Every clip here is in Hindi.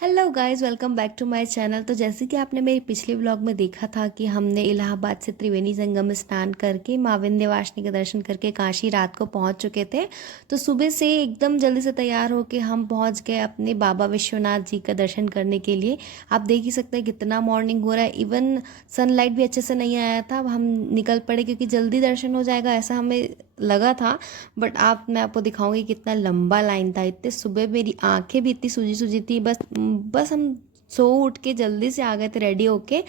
Hello guys, welcome back to my channel. तो जैसे कि आपने मेरी पिछले व्लॉग में देखा था कि हमने इलाहाबाद से त्रिवेणी संगम में स्नान करके माँ विंध्यवासिनी के दर्शन करके काशी रात को पहुंच चुके थे। तो सुबह से एकदम जल्दी से तैयार होके हम पहुंच गए अपने बाबा विश्वनाथ जी का दर्शन करने के लिए। आप देख ही सकते हैं कितना मॉर्निंग हो रहा है, इवन सनलाइट भी अच्छे से नहीं आया था। अब हम निकल पड़े क्योंकि जल्दी दर्शन हो जाएगा ऐसा हमें लगा था। बट मैं आपको दिखाऊंगी कितना लंबा लाइन था। इतने सुबह मेरी आंखें भी इतनी सूजी सूजी थी। बस हम सो उठ के जल्दी से आ गए थे रेडी होके।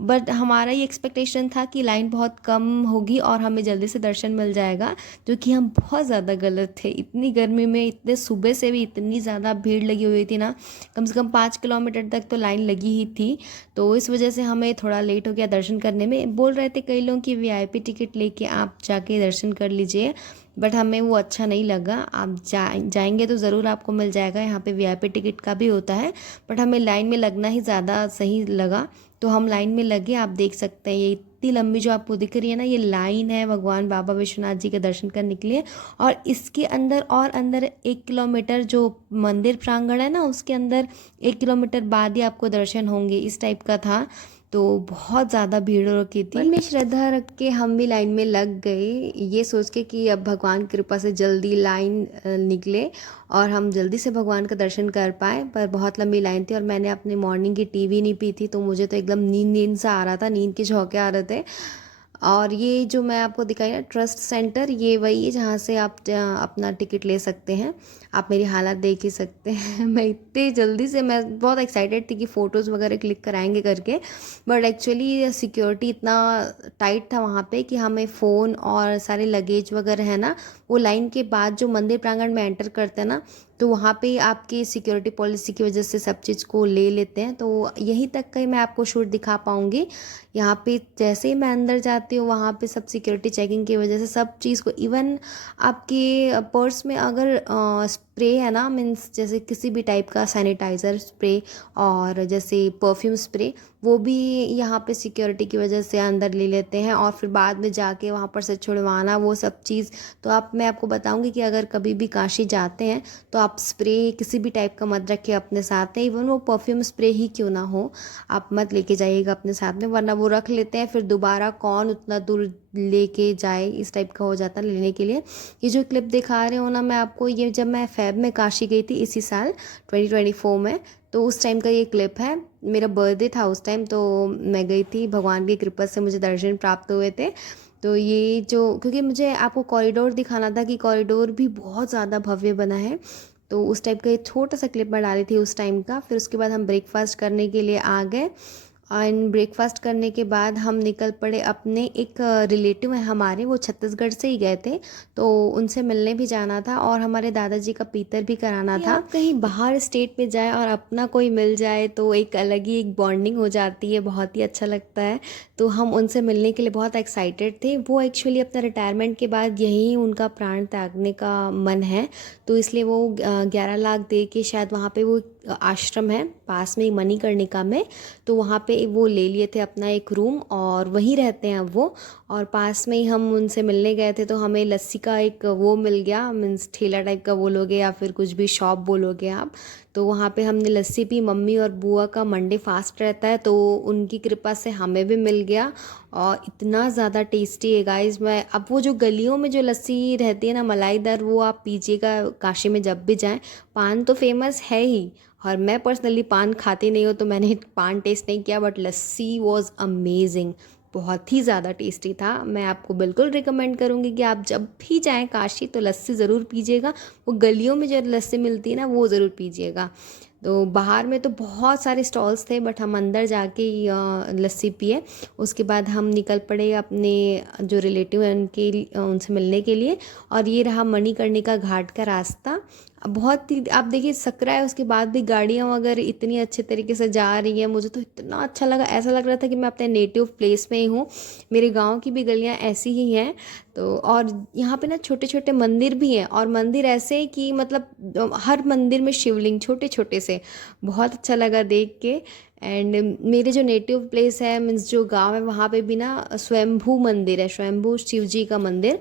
बट हमारा ये एक्सपेक्टेशन था कि लाइन बहुत कम होगी और हमें जल्दी से दर्शन मिल जाएगा, जो कि हम बहुत ज़्यादा गलत थे। इतनी गर्मी में इतने सुबह से भी इतनी ज़्यादा भीड़ लगी हुई थी ना, कम से कम 5 किलोमीटर तक तो लाइन लगी ही थी। तो इस वजह से हमें थोड़ा लेट हो गया दर्शन करने में। बोल रहे थे कई लोग कि वीआईपी टिकट लेके आप जाके दर्शन कर लीजिए, बट हमें वो अच्छा नहीं लगा। आप जाएंगे तो ज़रूर आपको मिल जाएगा, यहाँ पे वीआईपी टिकट का भी होता है। बट हमें लाइन में लगना ही ज़्यादा सही लगा, तो हम लाइन में लगे। आप देख सकते हैं ये इतनी लंबी जो आपको दिख रही है ना, ये लाइन है भगवान बाबा विश्वनाथ जी के दर्शन करने के लिए। और इसके अंदर और अंदर 1 किलोमीटर जो मंदिर प्रांगण है ना, उसके अंदर 1 किलोमीटर बाद ही आपको दर्शन होंगे, इस टाइप का था। तो बहुत ज़्यादा भीड़ हो रखी थी। मन में श्रद्धा रख के हम भी लाइन में लग गए, ये सोच के कि अब भगवान की कृपा से जल्दी लाइन निकले और हम जल्दी से भगवान का दर्शन कर पाए। पर बहुत लंबी लाइन थी और मैंने अपनी मॉर्निंग की टी नहीं पी थी, तो मुझे तो एकदम नींद नींद सा आ रहा था, नींद के झोंके आ रहे थे। और ये जो मैं आपको दिखाई ना ट्रस्ट सेंटर, ये वही है जहाँ से आप अपना टिकट ले सकते हैं। आप मेरी हालत देख ही सकते हैं मैं इतने जल्दी से, मैं बहुत एक्साइटेड थी कि फ़ोटोज़ वगैरह क्लिक कराएंगे करके। बट एक्चुअली सिक्योरिटी इतना टाइट था वहाँ पे कि हमें फ़ोन और सारे लगेज वगैरह है ना, वो लाइन के बाद जो मंदिर प्रांगण में एंटर करते हैं ना, तो वहाँ पे आपकी सिक्योरिटी पॉलिसी की वजह से सब चीज़ को ले लेते हैं। तो यहीं तक का ही मैं आपको शूट दिखा पाऊँगी। यहाँ पे जैसे ही मैं अंदर जाती हूँ, वहाँ पे सब सिक्योरिटी चेकिंग की वजह से सब चीज़ को, इवन आपके पर्स में अगर स्प्रे है ना, मीन्स जैसे किसी भी टाइप का सैनिटाइज़र स्प्रे और जैसे परफ्यूम स्प्रे, वो भी यहाँ पे सिक्योरिटी की वजह से अंदर ले लेते हैं और फिर बाद में जाके वहाँ पर से छुड़वाना वो सब चीज़। तो मैं आपको बताऊँगी कि अगर कभी भी काशी जाते हैं तो आप स्प्रे किसी भी टाइप का मत रखें अपने साथ में, इवन वो परफ्यूम स्प्रे ही क्यों ना हो, आप मत लेके जाइएगा अपने साथ में, वरना वो रख लेते हैं फिर दोबारा कौन उतना दूर लेके जाए, इस टाइप का हो जाता है लेने के लिए। ये जो क्लिप दिखा रहे हो ना मैं आपको, ये जब मैं फेब में काशी गई थी इसी साल 2024 में, तो उस टाइम का ये क्लिप है। मेरा बर्थडे था उस टाइम, तो मैं गई थी, भगवान की कृपा से मुझे दर्शन प्राप्त हुए थे। तो ये जो, क्योंकि मुझे आपको कॉरिडोर दिखाना था कि कॉरिडोर भी बहुत ज़्यादा भव्य बना है, तो उस टाइप का ये छोटा सा क्लिप मैं डाली थी उस टाइम का। फिर उसके बाद हम ब्रेकफास्ट करने के लिए आ गए। एंड ब्रेकफास्ट करने के बाद हम निकल पड़े। अपने एक रिलेटिव है हमारे, वो छत्तीसगढ़ से ही गए थे, तो उनसे मिलने भी जाना था और हमारे दादाजी का पीतर भी कराना था। आप कहीं बाहर स्टेट में जाए और अपना कोई मिल जाए तो एक अलग ही एक बॉन्डिंग हो जाती है, बहुत ही अच्छा लगता है। तो हम उनसे मिलने के लिए बहुत एक्साइटेड थे। वो एक्चुअली अपना रिटायरमेंट के बाद यही उनका प्राण त्यागने का मन है, तो इसलिए वो 11 लाख दे के शायद वहाँ पे वो आश्रम है पास में ही मणिकर्णिका में, तो वहाँ पे वो ले लिए थे अपना एक रूम और वहीं रहते हैं अब वो। और पास में ही हम उनसे मिलने गए थे, तो हमें लस्सी का एक वो मिल गया, मीन्स ठेला टाइप का बोलोगे या फिर कुछ भी शॉप बोलोगे आप। तो वहाँ पे हमने लस्सी पी। मम्मी और बुआ का मंडे फास्ट रहता है, तो उनकी कृपा से हमें भी मिल गया और इतना ज़्यादा टेस्टी है गाइस। मैं अब वो जो गलियों में जो लस्सी रहती है ना मलाईदार, वो आप पीजिएगा काशी में जब भी जाएं। पान तो फेमस है ही, और मैं पर्सनली पान खाती नहीं हूँ तो मैंने पान टेस्ट नहीं किया, बट लस्सी वॉज अमेजिंग, बहुत ही ज़्यादा टेस्टी था। मैं आपको बिल्कुल रिकमेंड करूँगी कि आप जब भी जाएं काशी तो लस्सी ज़रूर पीजिएगा। वो गलियों में जो लस्सी मिलती है ना, वो ज़रूर पीजिएगा। तो बाहर में तो बहुत सारे स्टॉल्स थे, बट हम अंदर जाके ही लस्सी पिए। उसके बाद हम निकल पड़े अपने जो रिलेटिव हैं उनसे मिलने के लिए। और ये रहा मणिकर्णिका घाट का रास्ता। बहुत ही, आप देखिए सकरा है, उसके बाद भी गाड़ियाँ वगैरह इतनी अच्छे तरीके से जा रही हैं। मुझे तो इतना अच्छा लगा, ऐसा लग रहा था कि मैं अपने नेटिव प्लेस में ही हूँ। मेरे गांव की भी गलियाँ ऐसी ही हैं। तो और यहाँ पे ना छोटे छोटे मंदिर भी हैं, और मंदिर ऐसे कि मतलब हर मंदिर में शिवलिंग छोटे छोटे से, बहुत अच्छा लगा देख के। एंड मेरे जो नेटिव प्लेस है, मीन्स जो गांव है, वहाँ पे भी ना स्वयंभू मंदिर है, स्वयंभू शिव जी का मंदिर।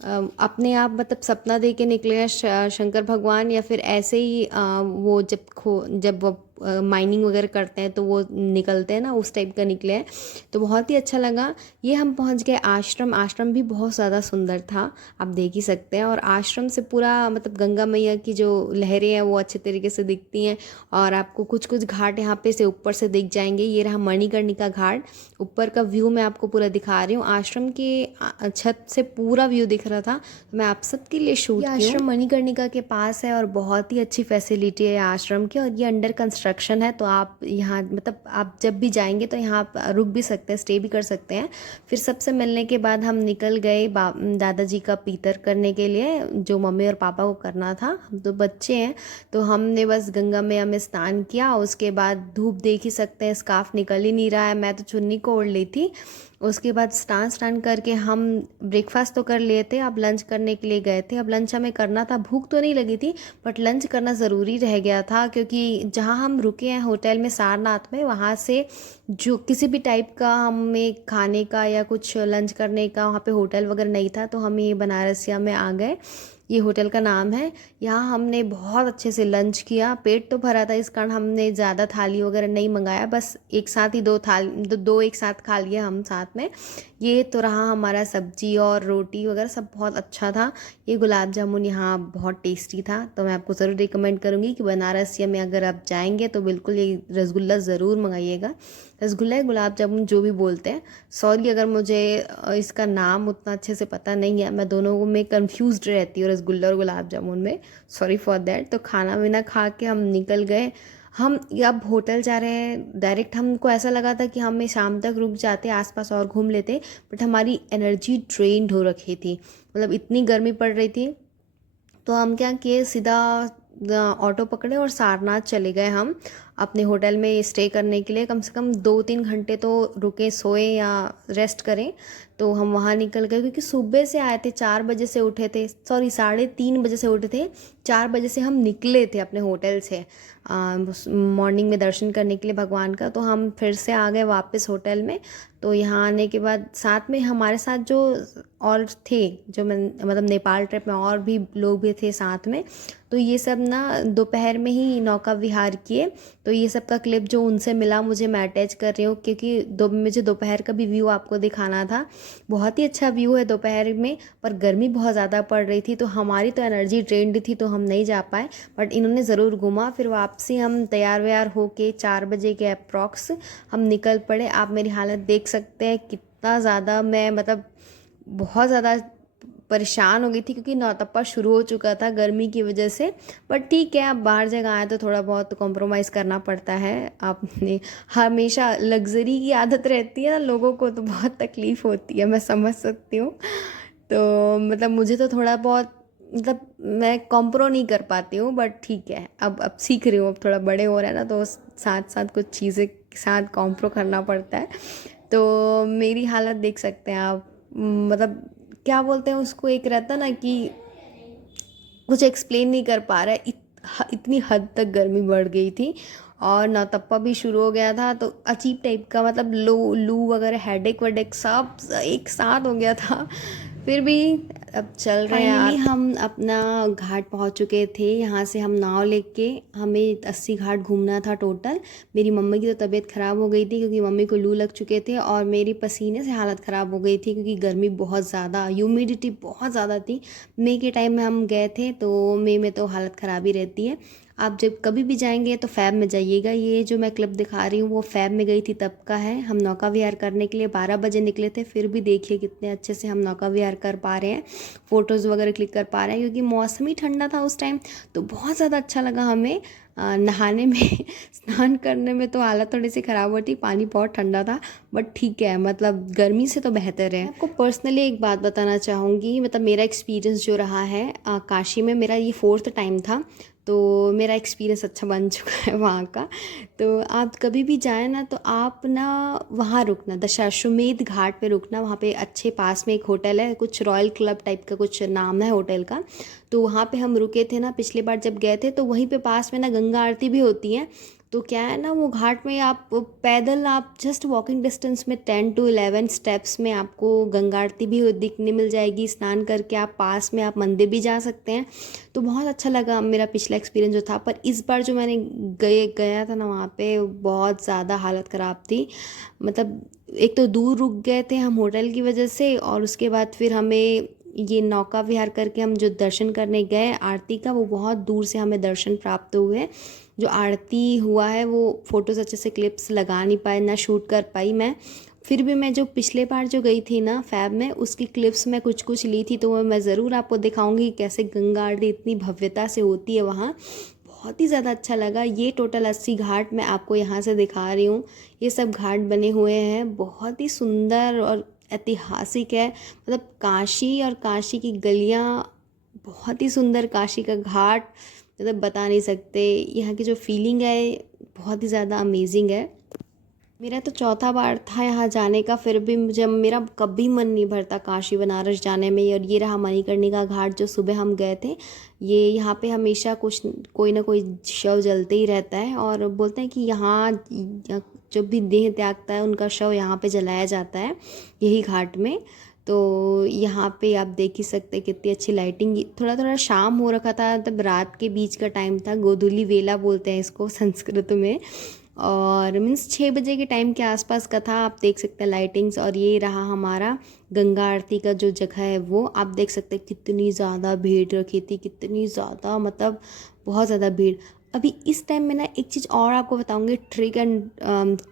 अपने आप मतलब सपना दे के निकले हैं शंकर भगवान, या फिर ऐसे ही वो जब वो माइनिंग वगैरह करते हैं तो वो निकलते हैं ना, उस टाइप का निकले हैं। तो बहुत ही अच्छा लगा। ये हम पहुंच गए आश्रम। आश्रम भी बहुत ज़्यादा सुंदर था, आप देख ही सकते हैं। और आश्रम से पूरा मतलब गंगा मैया की जो लहरें हैं वो अच्छे तरीके से दिखती हैं। और आपको कुछ कुछ घाट यहाँ पे से ऊपर से दिख जाएंगे। ये रहा मणिकर्णिका घाट, ऊपर का व्यू मैं आपको पूरा दिखा रही हूँ। आश्रम के छत से पूरा व्यू दिख रहा था, तो मैं आप सबके लिए शूट की हूँ। आश्रम मणिकर्णिका के पास है और बहुत ही अच्छी फैसिलिटी है आश्रम की। और ये अंडर कंस्ट्रक्शन है, तो आप यहाँ मतलब आप जब भी जाएंगे तो यहाँ आप रुक भी सकते हैं, स्टे भी कर सकते हैं। फिर सबसे मिलने के बाद हम निकल गए दादाजी का पीतर करने के लिए, जो मम्मी और पापा को करना था। हम तो बच्चे हैं, तो हमने बस गंगा मैया में स्नान किया। उसके बाद धूप देख ही सकते हैं, स्कार्फ निकल ही नहीं रहा है, मैं तो चुन्नी को ओढ़ ली थी। उसके बाद स्नान करके हम ब्रेकफास्ट तो कर लिए थे, अब लंच करने के लिए गए थे। अब लंच हमें करना था, भूख तो नहीं लगी थी बट लंच करना ज़रूरी रह गया था, क्योंकि जहाँ हम रुके हैं होटल में सारनाथ में, वहाँ से जो किसी भी टाइप का हमें खाने का या कुछ लंच करने का वहाँ पे होटल वगैरह नहीं था। तो हम ये बनारसिया में आ गए, ये होटल का नाम है। यहाँ हमने बहुत अच्छे से लंच किया, पेट तो भरा था, इस कारण हमने ज़्यादा थाली वगैरह नहीं मंगाया, बस एक साथ ही दो एक साथ खा लिया हम साथ में। ये तो रहा हमारा सब्जी और रोटी वगैरह सब बहुत अच्छा था। ये गुलाब जामुन यहाँ बहुत टेस्टी था, तो मैं आपको ज़रूर रिकमेंड करूँगी कि बनारसिया में अगर आप जाएंगे तो बिल्कुल ये रसगुल्ला ज़रूर मंगाइएगा। रसगुल्ला या गुलाब जामुन जो भी बोलते हैं, सॉरी अगर मुझे इसका नाम उतना अच्छे से पता नहीं है, मैं दोनों में कंफ्यूज्ड रहती हूँ, रसगुल्ला और गुलाब जामुन में, सॉरी फॉर दैट। तो खाना वाना खा के हम निकल गए। हम अब होटल जा रहे हैं डायरेक्ट। हमको ऐसा लगा था कि हमें शाम तक रुक जाते, आसपास और घूम लेते, बट हमारी एनर्जी ड्रेन्ड हो रखी थी, मतलब इतनी गर्मी पड़ रही थी। तो हम क्या किए, सीधा ऑटो पकड़े और सारनाथ चले गए हम अपने होटल में स्टे करने के लिए। कम से कम 2-3 घंटे तो रुके, सोए या रेस्ट करें। तो हम वहाँ निकल गए, क्योंकि सुबह से आए थे, 4 बजे से उठे थे, सॉरी 3:30 बजे से उठे थे। 4 बजे से हम निकले थे अपने होटल से मॉर्निंग में दर्शन करने के लिए भगवान का। तो हम फिर से आ गए वापस होटल में। तो यहाँ आने के बाद साथ में हमारे साथ जो और थे, जो मैं मतलब नेपाल ट्रिप में और भी लोग भी थे साथ में, तो ये सब ना दोपहर में ही नौका विहार किए। तो ये सब का क्लिप जो उनसे मिला मुझे, मैं अटैच कर रही हूँ, क्योंकि मुझे दोपहर का भी व्यू आपको दिखाना था। बहुत ही अच्छा व्यू है दोपहर में, पर गर्मी बहुत ज़्यादा पड़ रही थी, तो हमारी तो एनर्जी ड्रेन्ड थी, तो हम नहीं जा पाए। बट इन्होंने ज़रूर घूमा। फिर वापसी हम तैयार व्यार होके 4 बजे के अप्रॉक्स हम निकल पड़े। आप मेरी हालत देख सकते हैं कितना ज़्यादा मैं मतलब बहुत ज़्यादा परेशान हो गई थी, क्योंकि नौतप्पा शुरू हो चुका था गर्मी की वजह से। बट ठीक है, अब बाहर जगह आए तो थोड़ा बहुत कॉम्प्रोमाइज़ करना पड़ता है। आपने हमेशा लग्जरी की आदत रहती है ना लोगों को, तो बहुत तकलीफ़ होती है, मैं समझ सकती हूँ। तो मतलब मुझे तो थोड़ा बहुत मतलब मैं कॉम्प्रो नहीं कर पाती हूँ, बट ठीक है, अब सीख रही हूँ, अब थोड़ा बड़े हो रहे हैं ना, तो साथ साथ कुछ चीज़ें के साथ कॉम्प्रो करना पड़ता है। तो मेरी हालत देख सकते हैं आप, मतलब क्या बोलते हैं उसको, एक रहता ना कि कुछ एक्सप्लेन नहीं कर पा रहा है, इतनी हद तक गर्मी बढ़ गई थी। और नौतप्पा भी शुरू हो गया था, तो अजीब टाइप का मतलब लू वगैरह हेडेक वेडेक सब एक साथ हो गया था। फिर भी अब चल रहे हैं। फाइनली हम अपना घाट पहुंच चुके थे। यहाँ से हम नाव लेके, हमें 80 घाट घूमना था टोटल। मेरी मम्मी की तो तबीयत ख़राब हो गई थी, क्योंकि मम्मी को लू लग चुके थे, और मेरी पसीने से हालत ख़राब हो गई थी, क्योंकि गर्मी बहुत ज़्यादा, ह्यूमिडिटी बहुत ज़्यादा थी। मई के टाइम में हम गए थे, तो मई में तो हालत ख़राब ही रहती है। आप जब कभी भी जाएंगे तो फ़ैब में जाइएगा। ये जो मैं क्लिप दिखा रही हूँ वो फ़ैब में गई थी तब का है। हम नौका विहार करने के लिए 12 बजे निकले थे, फिर भी देखिए कितने अच्छे से हम नौका विहार कर पा रहे हैं, फ़ोटोज़ वगैरह क्लिक कर पा रहे हैं, क्योंकि मौसम ही ठंडा था उस टाइम। तो बहुत ज़्यादा अच्छा लगा हमें नहाने में स्नान करने में तो हालत थोड़ी सी ख़राब होती, पानी बहुत ठंडा था, बट ठीक है, मतलब गर्मी से तो बेहतर है। आपको पर्सनली एक बात बताना चाहूँगी, मतलब मेरा एक्सपीरियंस जो रहा है काशी में, मेरा ये 4th टाइम था, तो मेरा एक्सपीरियंस अच्छा बन चुका है वहाँ का। तो आप कभी भी जाएँ ना, तो आप ना वहाँ रुकना, दशाश्वमेध घाट पे रुकना। वहाँ पे अच्छे पास में एक होटल है, कुछ रॉयल क्लब टाइप का कुछ नाम है होटल का। तो वहाँ पे हम रुके थे ना, पिछली बार जब गए थे, तो वहीं पे पास में ना गंगा आरती भी होती है। तो क्या है ना, वो घाट में आप पैदल, आप जस्ट वॉकिंग डिस्टेंस में 10 to 11 स्टेप्स में आपको गंगा आरती भी दिखने मिल जाएगी। स्नान करके आप पास में आप मंदिर भी जा सकते हैं। तो बहुत अच्छा लगा मेरा पिछला एक्सपीरियंस जो था। पर इस बार जो मैंने गया था ना, वहाँ पे बहुत ज़्यादा हालत ख़राब थी। मतलब एक तो दूर रुक गए थे हम होटल की वजह से, और उसके बाद फिर हमें ये नौका विहार करके हम जो दर्शन करने गए आरती का, वो बहुत दूर से हमें दर्शन प्राप्त हुए। जो आरती हुआ है वो फ़ोटोज़ अच्छे से क्लिप्स लगा नहीं पाए, ना शूट कर पाई मैं। फिर भी मैं जो पिछले बार जो गई थी ना फैब में, उसकी क्लिप्स मैं कुछ कुछ ली थी, तो वो मैं ज़रूर आपको दिखाऊंगी कैसे गंगा आरती इतनी भव्यता से होती है वहाँ। बहुत ही ज़्यादा अच्छा लगा। ये टोटल 80 घाट मैं आपको यहाँ से दिखा रही हूँ। ये सब घाट बने हुए हैं, बहुत ही सुंदर और ऐतिहासिक है। मतलब काशी और काशी की गलियाँ, बहुत ही सुंदर काशी का घाट, मतलब बता नहीं सकते। यहाँ की जो फीलिंग है बहुत ही ज़्यादा अमेजिंग है। मेरा तो चौथा बार था यहाँ जाने का, फिर भी मुझे, मेरा कभी मन नहीं भरता काशी बनारस जाने में। और ये रहा मणिकर्णिका घाट जो सुबह हम गए थे। ये यहाँ पे हमेशा कुछ कोई ना कोई शव जलते ही रहता है, और बोलते हैं कि यहाँ जो भी देह त्यागता है उनका शव यहाँ पे जलाया जाता है, यही घाट में। तो यहाँ पे आप देख ही सकते हैं कितनी अच्छी लाइटिंग। थोड़ा थोड़ा शाम हो रखा था, तब रात के बीच का टाइम था, गोधूली वेला बोलते हैं इसको संस्कृत में। और मीन्स 6 बजे के टाइम के आसपास का था। आप देख सकते हैं लाइटिंग्स। और ये रहा हमारा गंगा आरती का जो जगह है वो आप देख सकते हैं। कितनी ज़्यादा भीड़ रखी थी, कितनी ज़्यादा, मतलब बहुत ज़्यादा भीड़। अभी इस टाइम में ना एक चीज़ और आपको बताऊंगी, trick and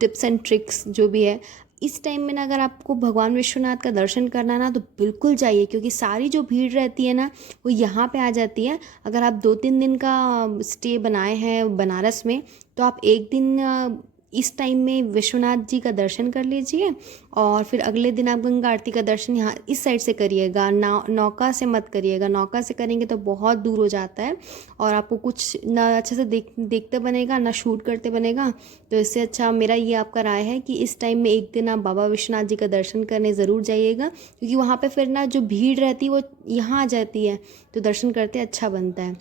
tips and tricks जो भी है। इस टाइम में ना अगर आपको भगवान विश्वनाथ का दर्शन करना ना, तो बिल्कुल जाइए, क्योंकि सारी जो भीड़ रहती है ना वो यहाँ पे आ जाती है। अगर आप 2-3 दिन का स्टे बनाए हैं बनारस में, तो आप एक दिन इस टाइम में विश्वनाथ जी का दर्शन कर लीजिए, और फिर अगले दिन आप गंगा आरती का दर्शन यहाँ इस साइड से करिएगा। नौका से मत करिएगा, नौका से करेंगे तो बहुत दूर हो जाता है, और आपको कुछ ना अच्छे से देखते बनेगा, ना शूट करते बनेगा। तो इससे अच्छा मेरा ये आपका राय है कि इस टाइम में एक दिन आप बाबा विश्वनाथ जी का दर्शन करने ज़रूर जाइएगा, क्योंकि वहाँ पर फिर ना जो भीड़ रहती है वो यहाँ आ जाती है, तो दर्शन करते अच्छा बनता है।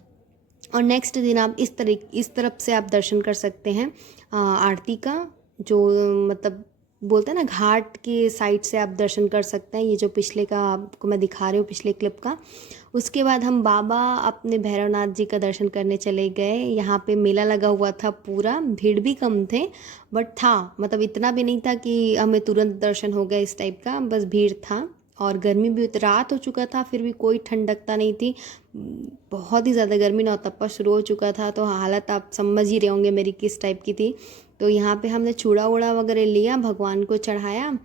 और नेक्स्ट दिन आप इस तरफ से आप दर्शन कर सकते हैं आरती का, जो मतलब बोलते हैं ना घाट के साइड से आप दर्शन कर सकते हैं। ये जो पिछले का आपको मैं दिखा रही हूँ, पिछले क्लिप का। उसके बाद हम बाबा अपने भैरवनाथ जी का दर्शन करने चले गए। यहाँ पे मेला लगा हुआ था पूरा, भीड़ भी कम थे, बट था, मतलब इतना भी नहीं था कि हमें तुरंत दर्शन हो गया इस टाइप का, बस भीड़ था। और गर्मी भी, रात हो चुका था फिर भी कोई ठंडकता नहीं थी। बहुत ही ज़्यादा गर्मी, नौतप्पा शुरू हो चुका था। तो हालत आप समझ ही रहे होंगे मेरी किस टाइप की थी। तो यहाँ पे हमने चूड़ा वूड़ा वगैरह लिया, भगवान को चढ़ाया,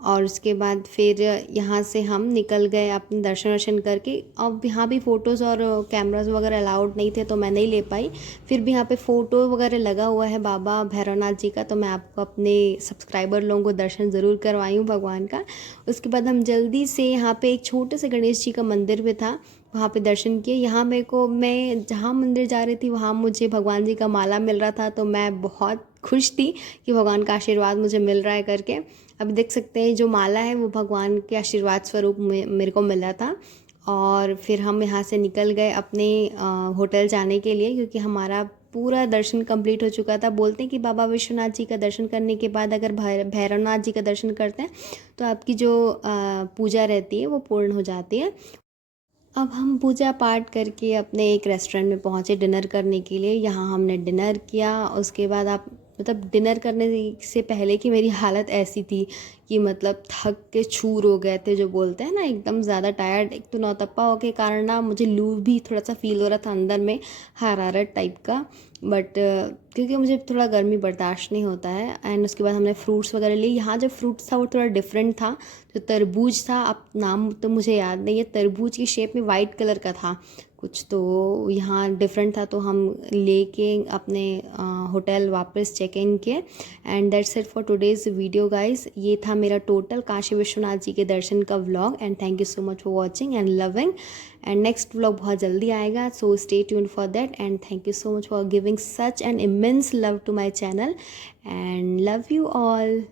और उसके बाद फिर यहाँ से हम निकल गए अपने दर्शन वर्शन करके। अब यहाँ भी फ़ोटोज़ और कैमराज वगैरह अलाउड नहीं थे, तो मैं नहीं ले पाई। फिर भी यहाँ पे फ़ोटो वगैरह लगा हुआ है बाबा भैरवनाथ जी का, तो मैं आपको अपने सब्सक्राइबर लोगों को दर्शन ज़रूर करवाई हूँ भगवान का। उसके बाद हम जल्दी से यहाँ पे एक छोटे से गणेश जी का मंदिर भी था, वहाँ पे दर्शन किए। यहाँ मेरे को, मैं जहाँ मंदिर जा रही थी वहाँ मुझे भगवान जी का माला मिल रहा था, तो मैं बहुत खुश थी कि भगवान का आशीर्वाद मुझे मिल रहा है करके। अब देख सकते हैं जो माला है वो भगवान के आशीर्वाद स्वरूप मेरे को मिला था। और फिर हम यहाँ से निकल गए अपने होटल जाने के लिए, क्योंकि हमारा पूरा दर्शन कंप्लीट हो चुका था। बोलते हैं कि बाबा विश्वनाथ जी का दर्शन करने के बाद अगर भैरवनाथ जी का दर्शन करते हैं तो आपकी जो पूजा रहती है वो पूर्ण हो जाती है। अब हम पूजा पाठ करके अपने एक रेस्टोरेंट में पहुँचे डिनर करने के लिए। यहाँ हमने डिनर किया। उसके बाद आप, मतलब डिनर करने से पहले की मेरी हालत ऐसी थी कि मतलब थक के चूर हो गए थे, जो बोलते हैं ना, एकदम ज़्यादा टायर्ड। एक तो नौतप्पा हो के कारण ना मुझे लू भी थोड़ा सा फील हो रहा था अंदर में, हरारत टाइप का। बट क्योंकि मुझे थोड़ा गर्मी बर्दाश्त नहीं होता है। एंड उसके बाद हमने फ्रूट्स वगैरह लिए। यहाँ जो फ्रूट्स था वो थोड़ा डिफरेंट था। जो तरबूज था, अब नाम तो मुझे याद नहीं है, तरबूज की शेप में वाइट कलर का था कुछ, तो यहाँ डिफरेंट था। तो हम लेके अपने होटल वापस चेक इन किए। And that's it for today's video guys. ये था मेरा टोटल काशी विश्वनाथ जी के दर्शन का vlog. And thank you so much for watching and loving. And next vlog बहुत जल्दी आएगा, so stay tuned for that. And thank you so much for giving such an immense love to my channel, and love you all.